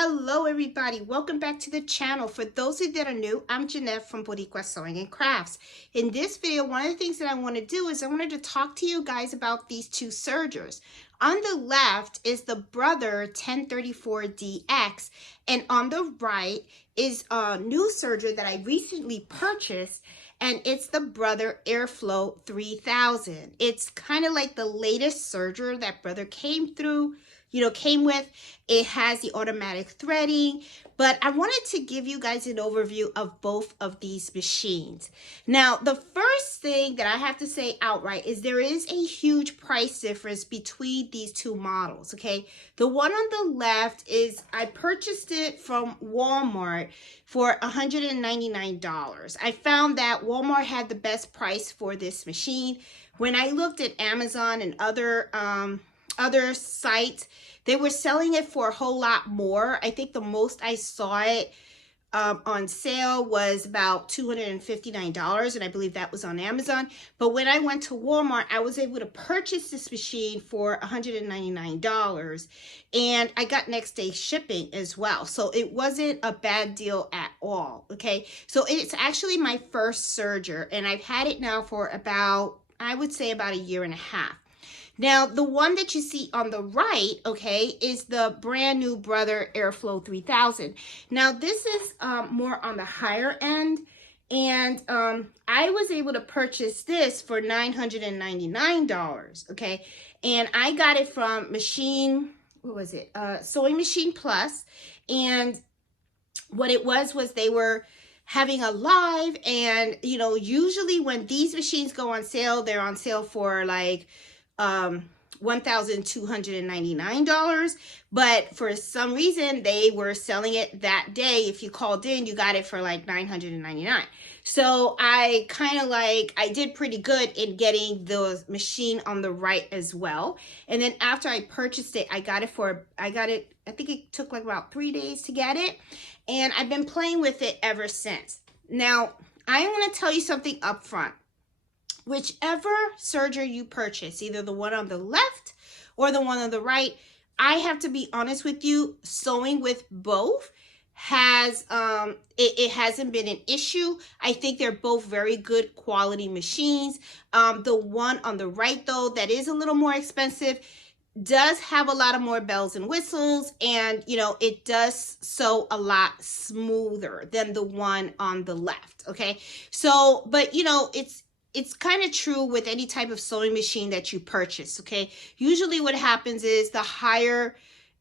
Hello everybody, welcome back to the channel. For those of you that are new, I'm Jeanette from Boricua Sewing and Crafts. In this video, one of the things that I want to do is I wanted to talk to you guys about these two sergers. On the left is the Brother 1034DX, and on the right is a new serger that I recently purchased, and it's the Brother AirFlow 3000. It's kind of like the latest serger that Brother came with. It has the automatic threading, but I wanted to give you guys an overview of both of these machines. Now, the first thing that I have to say outright is there is a huge price difference between these two models, okay? The one on the left is, I purchased it from Walmart for $199. I found that Walmart had the best price for this machine. When I looked at Amazon and other sites, they were selling it for a whole lot more. I think the most I saw it on sale was about $259, and I believe that was on Amazon. But when I went to Walmart, I was able to purchase this machine for $199, and I got next day shipping as well. So it wasn't a bad deal at all, okay? So it's actually my first serger, and I've had it now for about, I would say about a year and a half. Now, the one that you see on the right, okay, is the brand new Brother AirFlow 3000. Now, this is more on the higher end, and I was able to purchase this for $999, okay? And I got it from Sewing Machine Plus, and what it was they were having a live, and, you know, usually when these machines go on sale, they're on sale for like $1,299, but for some reason they were selling it that day. If you called in, you got it for like $999. So I did pretty good in getting the machine on the right as well. And then after I purchased it, I got it, I think it took like about 3 days to get it, and I've been playing with it ever since. Now, I am going to tell you something up front. Whichever serger you purchase, either the one on the left or the one on the right, I have to be honest with you, sewing with both has it hasn't been an issue. I think they're both very good quality machines. The one on the right, though, that is a little more expensive, does have a lot of more bells and whistles, and you know, it does sew a lot smoother than the one on the left, okay? So, but you know, it's kind of true with any type of sewing machine that you purchase, okay? Usually what happens is the higher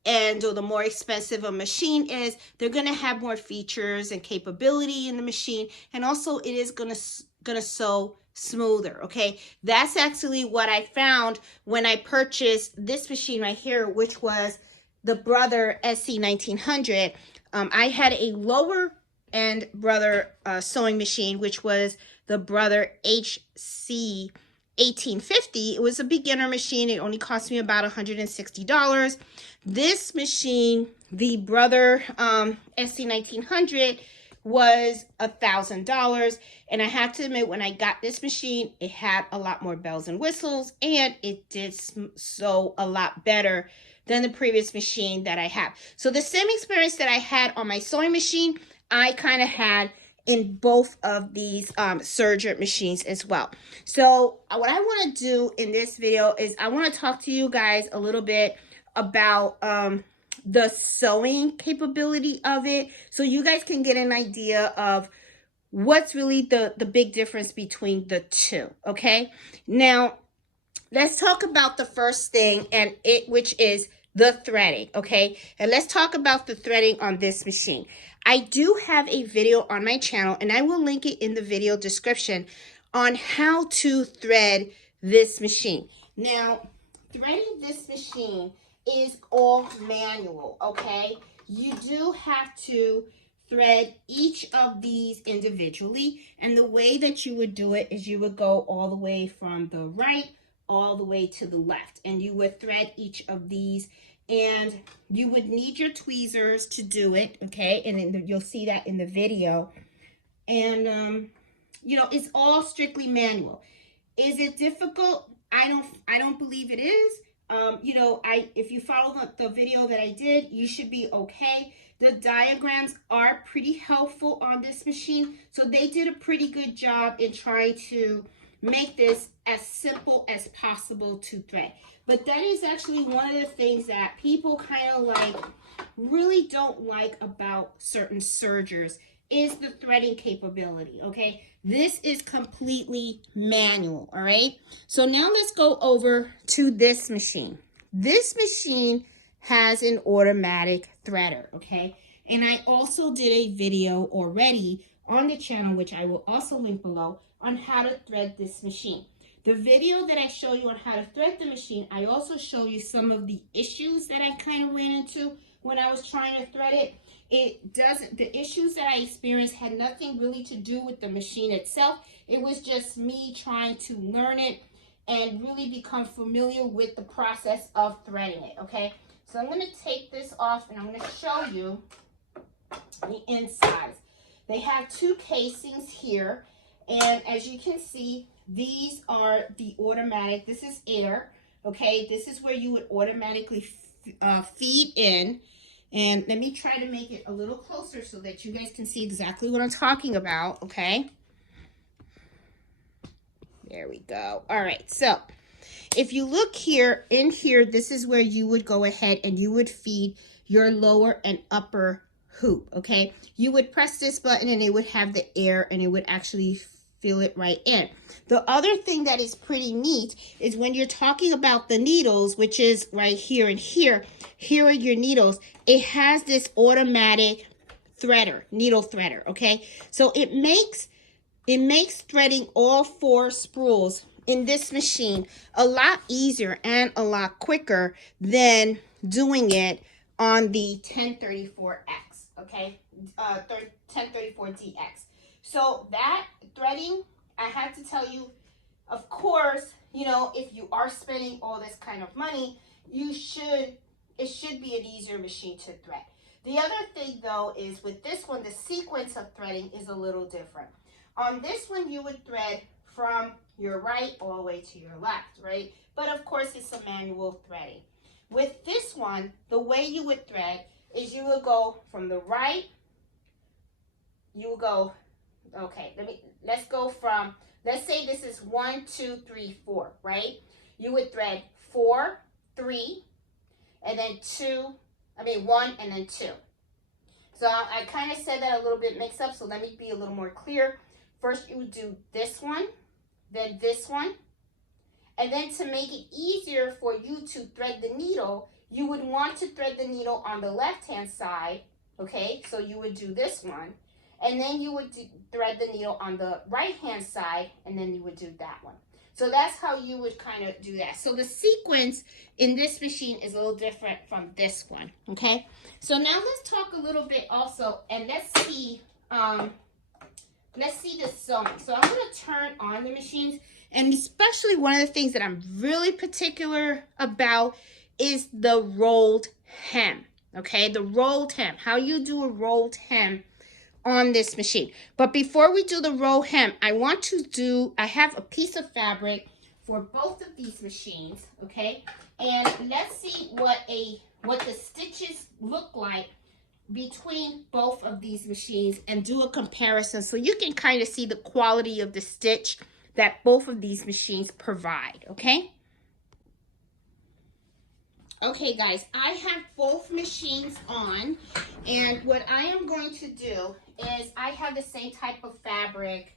end or the more expensive a machine is, they're going to have more features and capability in the machine, and also it is going to sew smoother, okay? That's actually what I found when I purchased this machine right here, which was the Brother SC1900. I had a lower end Brother sewing machine, which was the Brother HC 1850. It was a beginner machine. It only cost me about $160. This machine, the Brother SC 1900, was $1,000. And I have to admit, when I got this machine, it had a lot more bells and whistles, and it did sew a lot better than the previous machine that I have. So the same experience that I had on my sewing machine, I kind of had in both of these serger machines as well. So what I want to do in this video is I want to talk to you guys a little bit about the sewing capability of it, so you guys can get an idea of what's really the big difference between the two, okay? Now, let's talk about the first thing, which is the threading, okay? And let's talk about the threading on this machine. I do have a video on my channel, and I will link it in the video description, on how to thread this machine. Now, threading this machine is all manual, okay? You do have to thread each of these individually, and the way that you would do it is you would go all the way from the right all the way to the left, and you would thread each of these, and you would need your tweezers to do it, okay? And then you'll see that in the video. And you know, it's all strictly manual. Is it difficult? I don't believe it is. You know, if you follow the video that I did, you should be okay. The diagrams are pretty helpful on this machine. So they did a pretty good job in trying to make this as simple as possible to thread. But that is actually one of the things that people kind of like really don't like about certain sergers is the threading capability, okay? This is completely manual, all right? So now let's go over to this machine. This machine has an automatic threader, okay? And I also did a video already on the channel, which I will also link below, on how to thread this machine. The video that I show you on how to thread the machine, I also show you some of the issues that I kind of ran into when I was trying to thread it. The issues that I experienced had nothing really to do with the machine itself. It was just me trying to learn it and really become familiar with the process of threading it, okay? So I'm going to take this off and I'm going to show you the insides. They have two casings here, and as you can see, these are the automatic. This is air, okay? This is where you would automatically feed in. And let me try to make it a little closer so that you guys can see exactly what I'm talking about, okay? There we go. All right, so if you look here, in here, this is where you would go ahead and you would feed your lower and upper hoop, okay? You would press this button and it would have the air and it would actually fill it right in. The other thing that is pretty neat is when you're talking about the needles, which is right here and here are your needles. It has this automatic threader, needle threader, okay? So it makes threading all 4 spools in this machine a lot easier and a lot quicker than doing it on the 1034X, okay? 1034DX. So that threading, I have to tell you, of course, you know, if you are spending all this kind of money, it should be an easier machine to thread. The other thing though is with this one, the sequence of threading is a little different. On this one, you would thread from your right all the way to your left, right? But of course, it's a manual threading. With this one, the way you would thread is you would go from the right, you would go, okay, let's go from, let's say this is 1, 2, 3, 4, right? You would thread 4, 3, and then 1 and then 2. So I kind of said that a little bit mixed up, so let me be a little more clear. First, you would do this one, then this one, and then to make it easier for you to thread the needle, you would want to thread the needle on the left-hand side, okay? So you would do this one, and then you would thread the needle on the right-hand side, and then you would do that one. So that's how you would kind of do that. So the sequence in this machine is a little different from this one, okay? So now let's talk a little bit also, and let's see the sewing. So I'm going to turn on the machines, and especially one of the things that I'm really particular about is the rolled hem, okay? The rolled hem, how you do a rolled hem on this machine. But before we do the roll hem, I have a piece of fabric for both of these machines, okay? And let's see what the stitches look like between both of these machines and do a comparison so you can kind of see the quality of the stitch that both of these machines provide, okay? Okay guys, I have both machines on, and what I am going to do is I have the same type of fabric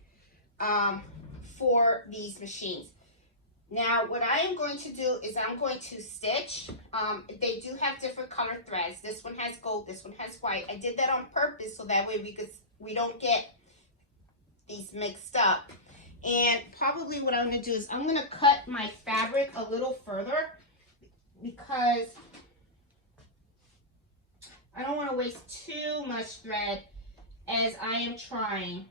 for these machines. Now what I am going to do is I'm going to stitch. They do have different color threads. This one has gold, this one has white. I did that on purpose so that way we don't get these mixed up. And probably what I'm going to do is I'm going to cut my fabric a little further, because I don't want to waste too much thread as I am trying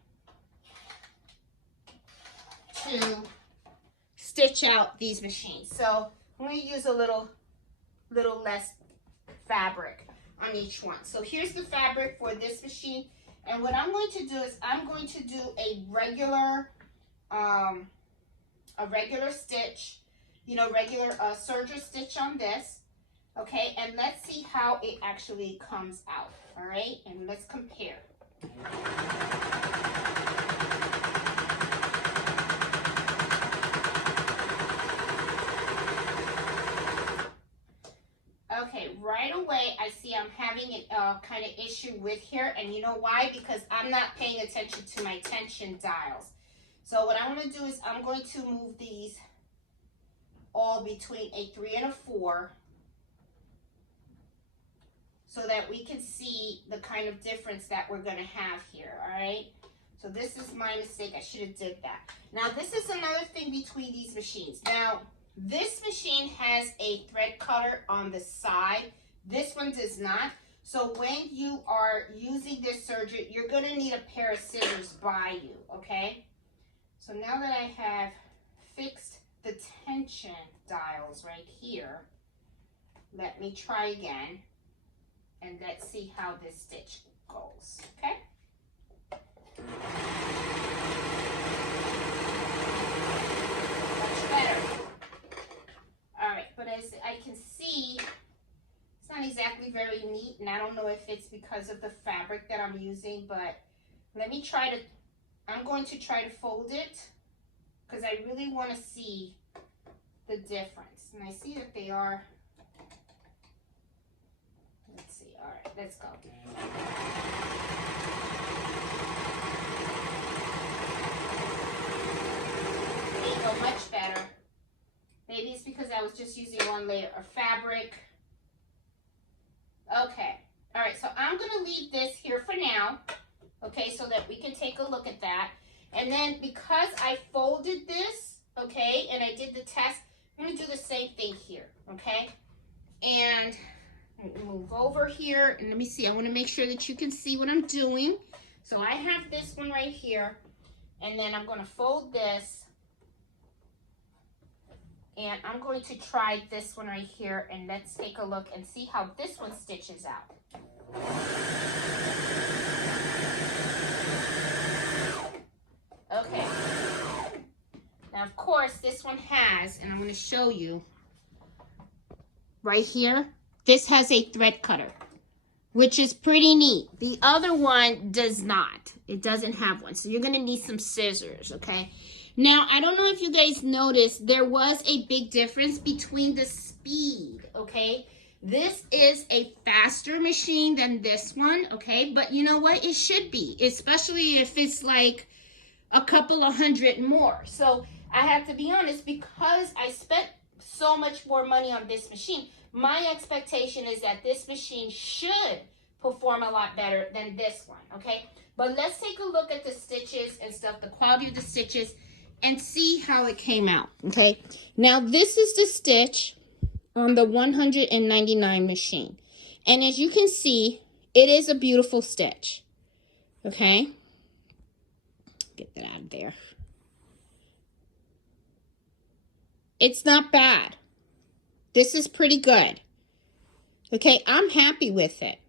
to stitch out these machines. So I'm going to use a little less fabric on each one. So here's the fabric for this machine, and what I'm going to do is I'm going to do a regular stitch. you know, regular serger stitch on this. Okay, and let's see how it actually comes out. All right, and let's compare. Okay, right away I see I'm having a kind of issue with here, and you know why? Because I'm not paying attention to my tension dials. So what I'm going to do is I'm going to move these all between a 3 and a 4 so that we can see the kind of difference that we're going to have here, all right? So this is my mistake. I should have did that. Now, this is another thing between these machines. Now, this machine has a thread cutter on the side. This one does not. So when you are using this serger, you're going to need a pair of scissors by you, okay? So now that I have fixed the tension dials right here, let me try again, and let's see how this stitch goes, okay? Much better. All right, but as I can see, it's not exactly very neat, and I don't know if it's because of the fabric that I'm using, but let me try to, I'm going to try to fold it because I really want to see the difference. And I see that they are, let's see, all right, let's go. There you go, much better. Maybe it's because I was just using one layer of fabric. Okay, all right, so I'm gonna leave this here for now, okay, so that we can take a look at that. And then because I folded this, okay, and I did the test, I'm gonna do the same thing here, okay? And move over here, and let me see, I wanna make sure that you can see what I'm doing. So I have this one right here, and then I'm gonna fold this, and I'm going to try this one right here, and let's take a look and see how this one stitches out. Okay. Now, of course, this one has, and I'm going to show you right here, this has a thread cutter, which is pretty neat. The other one does not. It doesn't have one. So you're going to need some scissors, okay? Now, I don't know if you guys noticed, there was a big difference between the speed, okay? This is a faster machine than this one, okay? But you know what? It should be, especially if it's like a couple of hundred more. So I have to be honest, because I spent so much more money on this machine, my expectation is that this machine should perform a lot better than this one, okay? But let's take a look at the stitches and stuff, the quality of the stitches, and see how it came out, okay? Now, this is the stitch on the 199 machine. And as you can see, it is a beautiful stitch, okay? Get that out of there. It's not bad. This is pretty good. Okay, I'm happy with it.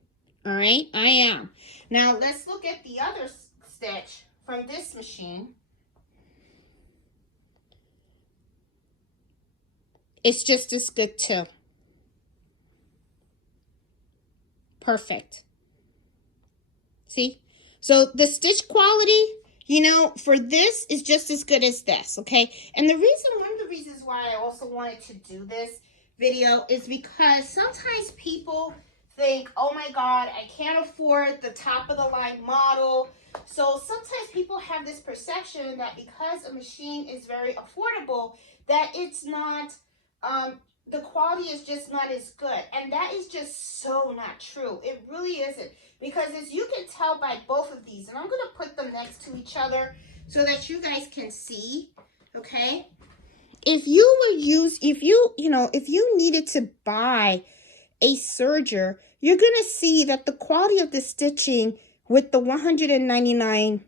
All right, I am. Now, let's look at the other stitch from this machine. It's just as good too. Perfect. See? So the stitch quality, you know, for this is just as good as this, okay? And the reason, one of the reasons why I also wanted to do this video is because sometimes people think, oh my God, I can't afford the top of the line model. So sometimes people have this perception that because a machine is very affordable, that it's not, the quality is just not as good. And that is just so not true. It really isn't. Because as you can tell by both of these, and I'm going to put them next to each other so that you guys can see, okay? If you would use, if you needed to buy a serger, you're going to see that the quality of the stitching with the $199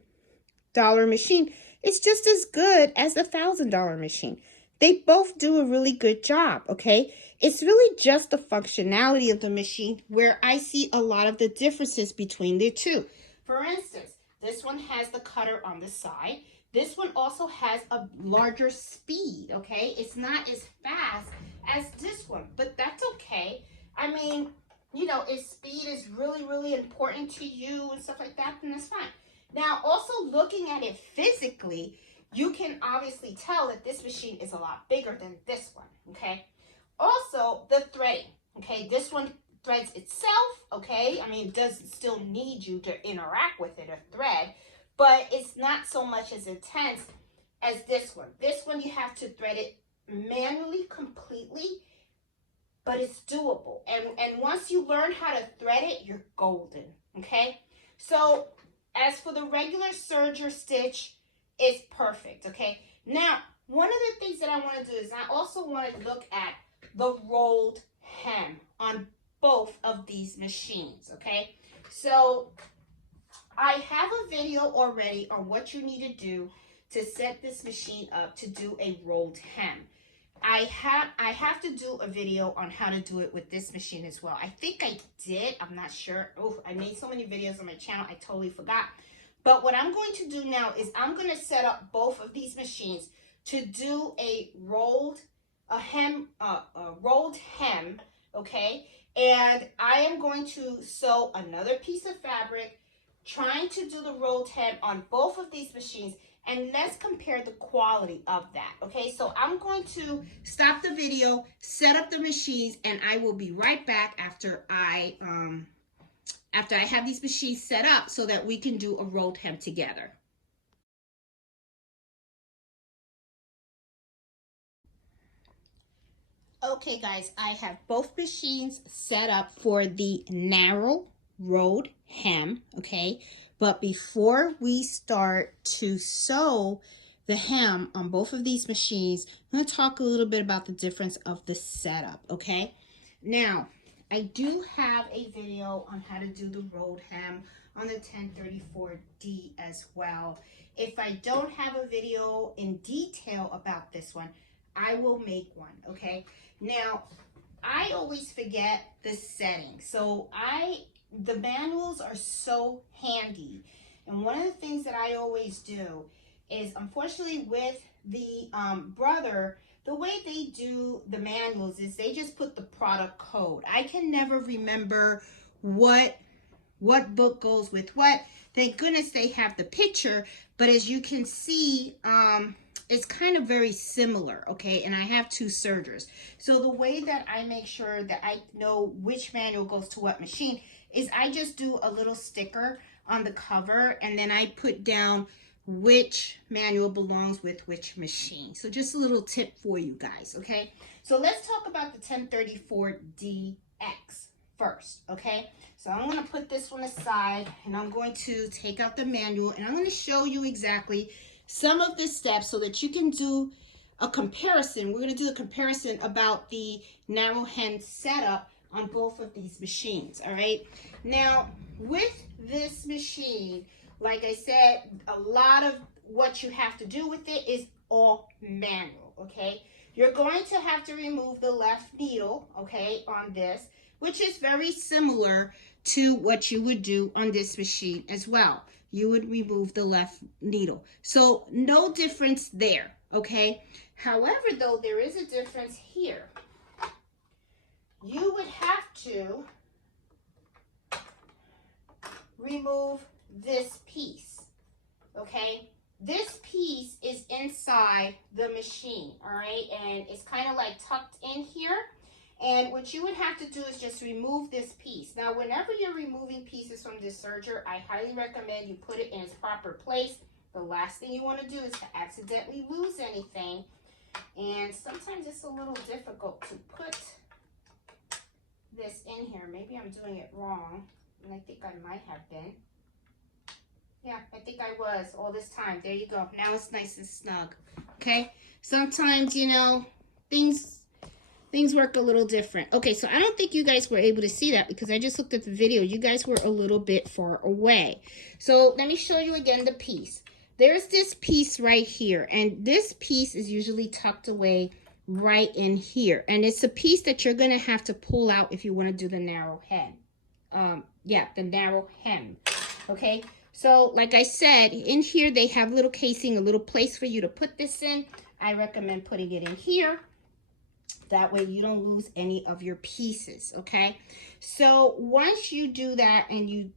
machine is just as good as the $1,000 machine. They both do a really good job, okay? It's really just the functionality of the machine where I see a lot of the differences between the two. For instance, this one has the cutter on the side. This one also has a larger speed, okay? It's not as fast as this one, but that's okay. I mean, you know, if speed is really, really important to you and stuff like that, then that's fine. Now, also looking at it physically, you can obviously tell that this machine is a lot bigger than this one, okay? Also, the threading, okay? This one threads itself, okay? I mean, it does still need you to interact with it or thread, but it's not so much as intense as this one. This one, you have to thread it manually completely, but it's doable. And once you learn how to thread it, you're golden, okay? So as for the regular serger stitch, it's perfect, okay? Now, one of the things that I want to do is I also want to look at the rolled hem on both of these machines, okay? So I have a video already on what you need to do to set this machine up to do a rolled hem. I have to do a video on how to do it with this machine as well. I think I did. I'm not sure. Oh, I made so many videos on my channel. I totally forgot. But what I'm going to do now is I'm going to set up both of these machines to do a rolled hem, okay? And I am going to sew another piece of fabric, trying to do the rolled hem on both of these machines, and let's compare the quality of that, okay? So I'm going to stop the video, set up the machines, and I will be right back after I have these machines set up so that we can do a rolled hem together. Okay guys, I have both machines set up for the narrow rolled hem, okay? But before we start to sew the hem on both of these machines, I'm going to talk a little bit about the difference of the setup, okay? Now, I do have a video on how to do the rolled hem on the 1034D as well. If I don't have a video in detail about this one, I will make one, okay? Now, I always forget the settings. So the manuals are so handy. And one of the things that I always do is, unfortunately with the Brother, the way they do the manuals is they just put the product code. I can never remember what book goes with what. Thank goodness they have the picture, but as you can see, it's kind of very similar, okay? And I have two sergers. So the way that I make sure that I know which manual goes to what machine is I just do a little sticker on the cover, and then I put down which manual belongs with which machine. So just a little tip for you guys, okay? So let's talk about the 1034DX first, okay? So I'm going to put this one aside, and I'm going to take out the manual, and I'm going to show you exactly some of the steps so that you can do a comparison. We're going to do a comparison about the narrow hem setup on both of these machines, all right? Now, with this machine, like I said, a lot of what you have to do with it is all manual, okay? You're going to have to remove the left needle, okay, on this, which is very similar to what you would do on this machine as well. You would remove the left needle. So no difference there, okay? However, though, there is a difference here. You would have to remove this piece, okay? This piece is inside the machine, all right? And it's kind of like tucked in here. And what you would have to do is just remove this piece. Now, whenever you're removing pieces from this serger, I highly recommend you put it in its proper place. The last thing you want to do is to accidentally lose anything. And sometimes it's a little difficult to put this in here. Maybe I'm doing it wrong, and I think I might have been. Yeah, I think I was all this time. There you go. Now it's nice and snug. Okay? Sometimes, you know, things work a little different. Okay, so I don't think you guys were able to see that because I just looked at the video. You guys were a little bit far away. So let me show you again the piece. There's this piece right here, and this piece is usually tucked away right in here. And it's a piece that you're going to have to pull out if you want to do the narrow hem. The narrow hem. Okay, So like I said, in here they have little casing, a little place for you to put this in. I recommend putting it in here. That way you don't lose any of your pieces, okay? So once you do that and you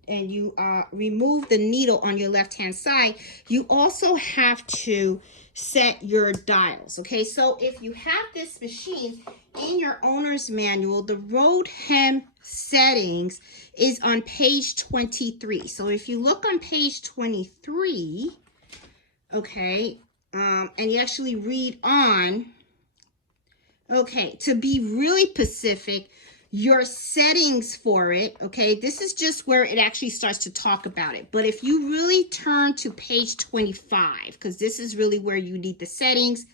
remove the needle on your left-hand side, you also have to set your dials, okay? So if you have this machine, in your owner's manual, the road hem settings is on page 23. So if you look on page 23, okay, and you actually read on, okay, to be really specific, your settings for it, okay, this is just where it actually starts to talk about it. But if you really turn to page 25, because this is really where you need the settings,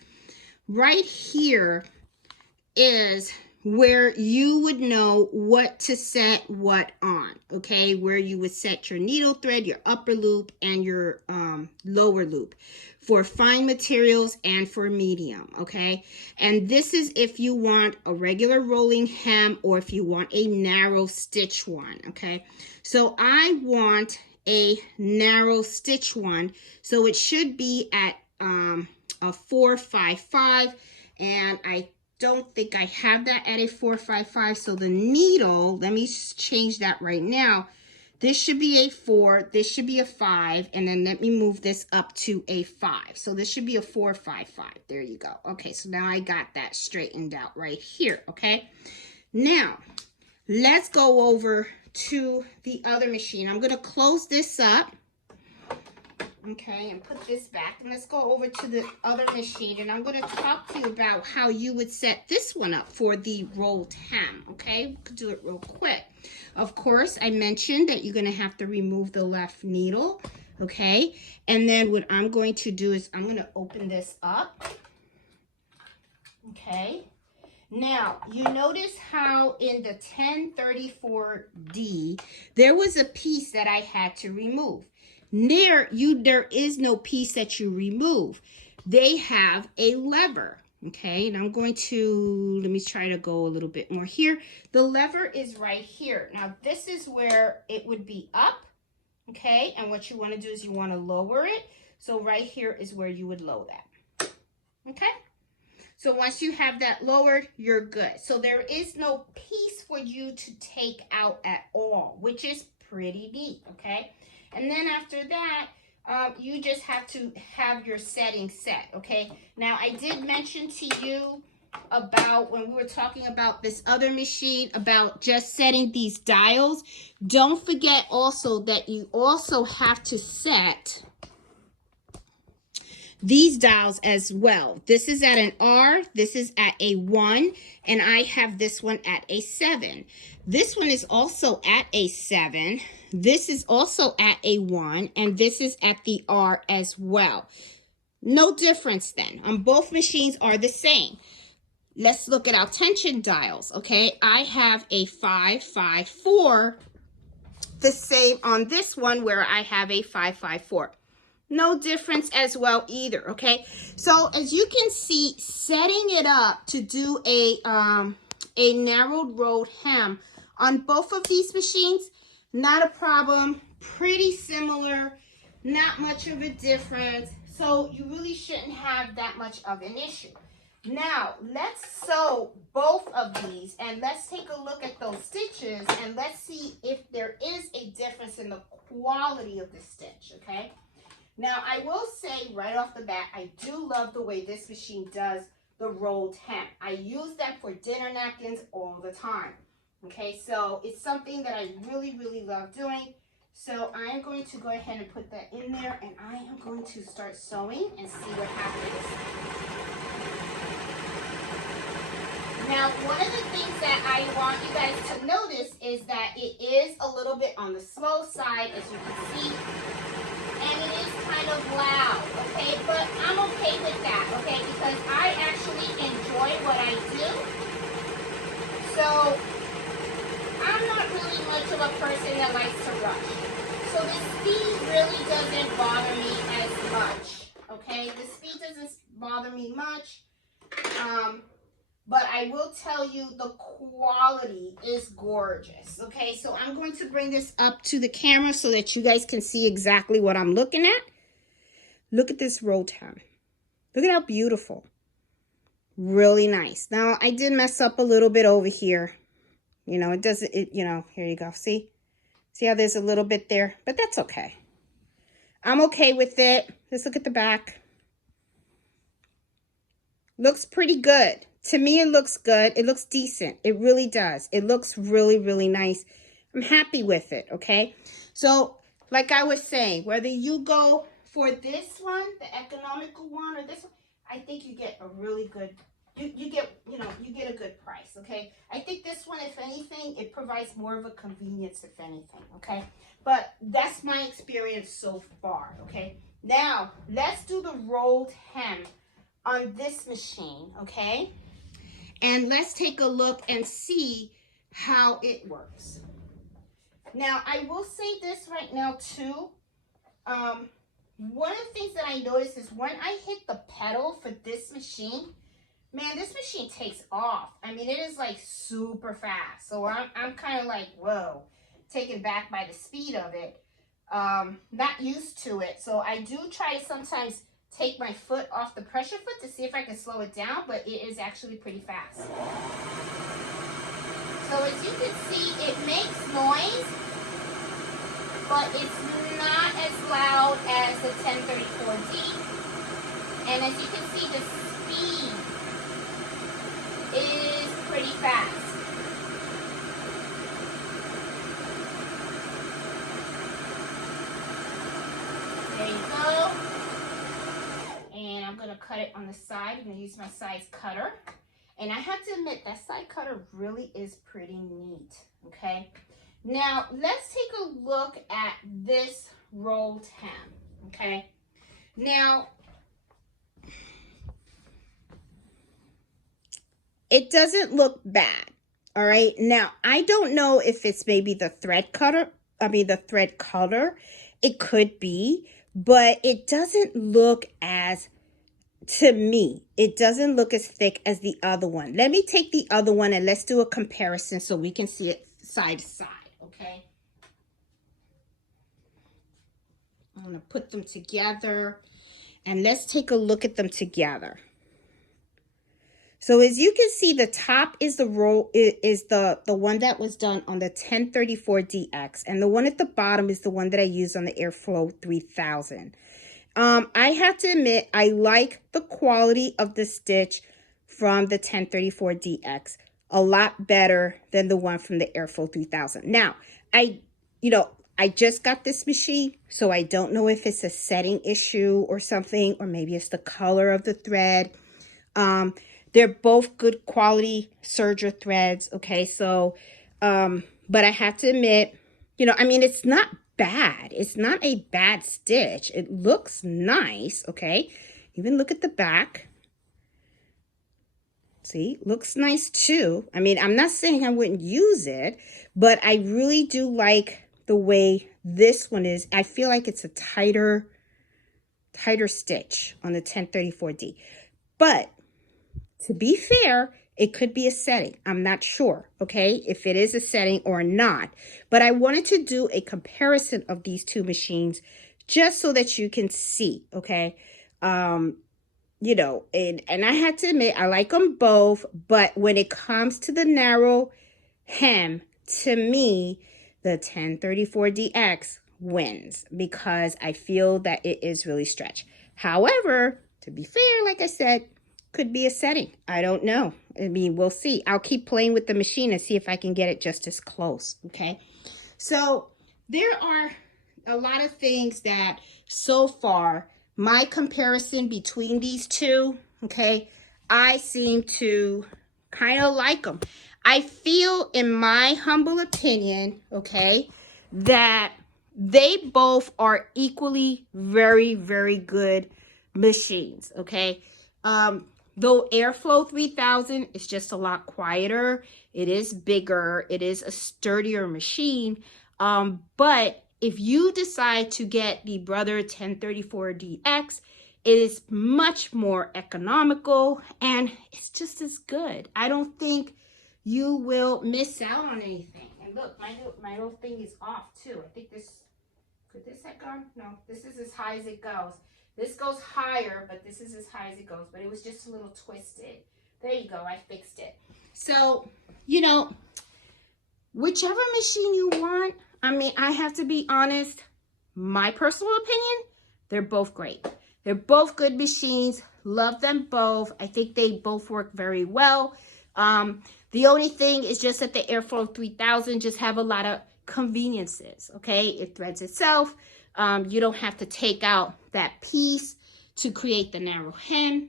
right here is where you would know what to set what on, okay, where you would set your needle thread, your upper loop, and your lower loop for fine materials and for medium, okay? And this is if you want a regular rolling hem or if you want a narrow stitch one, okay? So I want a narrow stitch one, so it should be at a 455, and I don't think I have that at a 455. So the needle, let me change that right now. This should be a 4, this should be a 5, and then let me move this up to a 5. So this should be a 455. There you go. Okay, so now I got that straightened out right here, okay? Now, let's go over to the other machine. I'm going to close this up. Okay, and put this back, and let's go over to the other machine, and I'm going to talk to you about how you would set this one up for the rolled hem. Okay, we could do it real quick. Of course, I mentioned that you're going to have to remove the left needle. Okay, and then what I'm going to do is I'm going to open this up. Okay, now you notice how in the 1034D there was a piece that I had to remove. There is no piece that you remove. They have a lever, okay? And I'm going to, let me try to go a little bit more here. The lever is right here. Now, this is where it would be up, okay? And what you want to do is you want to lower it. So right here is where you would lower that, okay? So once you have that lowered, you're good. So there is no piece for you to take out at all, which is pretty neat, okay? And then after that, you just have to have your settings set, okay? Now, I did mention to you about when we were talking about this other machine, about just setting these dials. Don't forget also that you also have to set these dials as well. This is at an R, this is at a 1, and I have this one at a 7. This one is also at a 7. This is also at a 1, and this is at the R as well. No difference then. On both machines are the same. Let's look at our tension dials, okay? I have a 554, the same on this one where I have a 554. No difference as well either, okay? So as you can see, setting it up to do a narrowed road hem on both of these machines, not a problem, pretty similar, not much of a difference. So you really shouldn't have that much of an issue. Now, let's sew both of these and let's take a look at those stitches and let's see if there is a difference in the quality of the stitch, okay? Now, I will say right off the bat, I do love the way this machine does the rolled hem. I use them for dinner napkins all the time. Okay, so it's something that I really, really love doing. So I am going to go ahead and put that in there, and I am going to start sewing and see what happens. Now, one of the things that I want you guys to notice is that it is a little bit on the slow side, as you can see. And it is kind of loud, okay? But I'm okay with that, okay? Because I actually enjoy what I do. So I'm not really much of a person that likes to rush. So the speed really doesn't bother me as much, okay? The speed doesn't bother me much. but I will tell you the quality is gorgeous. Okay, so I'm going to bring this up to the camera so that you guys can see exactly what I'm looking at. Look at this roll hem. Look at how beautiful. Really nice. Now, I did mess up a little bit over here. You know, it doesn't, you know, here you go. See? See how there's a little bit there? But that's okay. I'm okay with it. Let's look at the back. Looks pretty good. To me, it looks good. It looks decent. It really does. It looks really, really nice. I'm happy with it, okay? So, like I was saying, whether you go for this one, the economical one, or this one, I think you get a really good, you get a good price, okay? I think this one, if anything, it provides more of a convenience, if anything, okay? But that's my experience so far, okay? Now, let's do the rolled hem on this machine, okay? And let's take a look and see how it works. Now, I will say this right now too. One of the things that I noticed is when I hit the pedal for this machine, man, this machine takes off. I mean, it is like super fast. So I'm kind of like, whoa, taken back by the speed of it. Not used to it. So I do try to sometimes take my foot off the pressure foot to see if I can slow it down, but it is actually pretty fast. So as you can see, it makes noise, but it's not as loud as the 1034D. And as you can see, the speed is pretty fast. There you go. And I'm going to cut it on the side. I'm going to use my size cutter. And I have to admit, that side cutter really is pretty neat. Okay. Now, let's take a look at this rolled hem. Okay. Now, it doesn't look bad. All right. Now, I don't know if it's maybe the thread cutter. The thread color. It could be. But it doesn't look as, to me, it doesn't look as thick as the other one. Let me take the other one and let's do a comparison so we can see it side to side, okay? I'm going to put them together and let's take a look at them together. So as you can see, the top is the one that was done on the 1034DX, and the one at the bottom is the one that I used on the AirFlow 3000. I have to admit, I like the quality of the stitch from the 1034DX a lot better than the one from the AirFlow 3000. Now, I just got this machine, so I don't know if it's a setting issue or something, or maybe it's the color of the thread. They're both good quality serger threads, okay? So, but I have to admit, it's not bad. It's not a bad stitch. It looks nice, okay? Even look at the back. See, looks nice too. I mean, I'm not saying I wouldn't use it, but I really do like the way this one is. I feel like it's a tighter stitch on the 1034D. But to be fair, it could be a setting. I'm not sure, okay, if it is a setting or not. But I wanted to do a comparison of these two machines just so that you can see, okay? And I had to admit, I like them both. But when it comes to the narrow hem, to me, the 1034DX wins because I feel that it is really stretched. However, to be fair, like I said, could be a setting. I don't know. I mean, we'll see. I'll keep playing with the machine and see if I can get it just as close. Okay. So there are a lot of things that so far, my comparison between these two, okay, I seem to kind of like them. I feel, in my humble opinion, okay, that they both are equally very, very good machines. Okay. Though AirFlow 3000 is just a lot quieter, it is bigger, it is a sturdier machine. But if you decide to get the Brother 1034DX, It is much more economical and it's just as good. I don't think you will miss out on anything. And look, my little thing is off too. I think this, could this have gone? No, this is as high as it goes. This goes higher, but this is as high as it goes. But it was just a little twisted. There you go, I fixed it. So, you know, whichever machine you want, I mean, I have to be honest, my personal opinion, they're both great. They're both good machines. Love them both. I think they both work very well. The only thing is just that the AirFlow 3000 just have a lot of conveniences, okay? It threads itself. You don't have to take out that piece to create the narrow hem.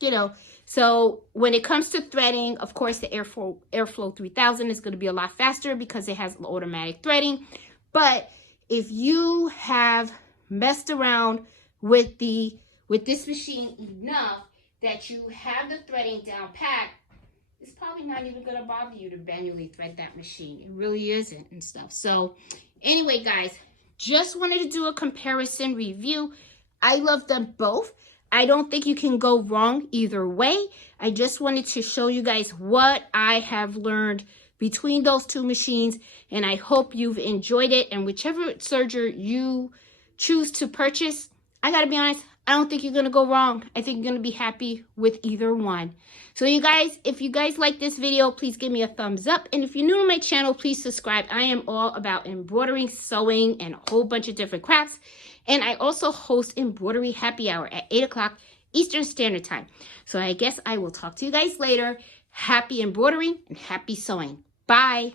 You know, so when it comes to threading, of course, the AirFlow 3000 is going to be a lot faster because it has automatic threading. But if you have messed around with this machine enough that you have the threading down pat, it's probably not even going to bother you to manually thread that machine. It really isn't and stuff. So anyway, guys, just wanted to do a comparison review. I love them both. I don't think you can go wrong either way. I just wanted to show you guys what I have learned between those two machines, and I hope you've enjoyed it. And whichever serger you choose to purchase, I gotta be honest, I don't think you're gonna go wrong. I think you're gonna be happy with either one. So you guys, if you guys like this video, please give me a thumbs up. And if you're new to my channel, please subscribe. I am all about embroidering, sewing, and a whole bunch of different crafts. And I also host embroidery happy hour at 8 o'clock Eastern Standard Time. So I guess I will talk to you guys later. Happy embroidering and happy sewing. Bye.